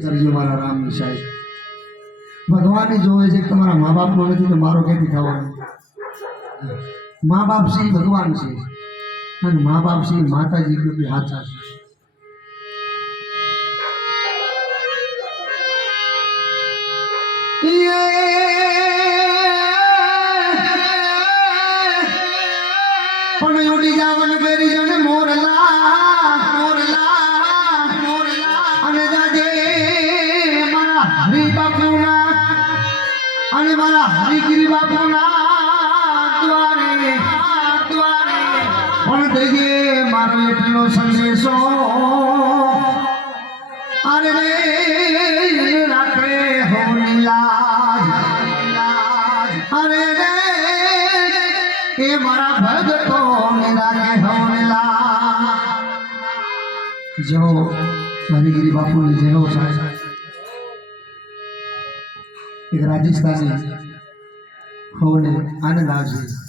કરજો મારા રામની સાહેબ ભગવાન જોવે છે કે તમારા મા બાપનો નથી તો મારો ક્યાંથી થવાનો મા બાપ છે ભગવાન છે અને મા બાપ છે માતાજી કે હાચા છે પણ ઉડી જાવન બેરી જને મોરલા અને દાદે મારા હરી બાપુના અને મારા હરિગીરી બાપુના દ્વારે પણ દેજે મારો એટલો સંદેશો અરે રે રાખે હોની લાજ અરે રે એ મારા ભગતો ને રાખે હોની લાજ જો હરિગીરી બાપુની જેવો સાહેબ एक राजस्थानी होने आनंद आवशे।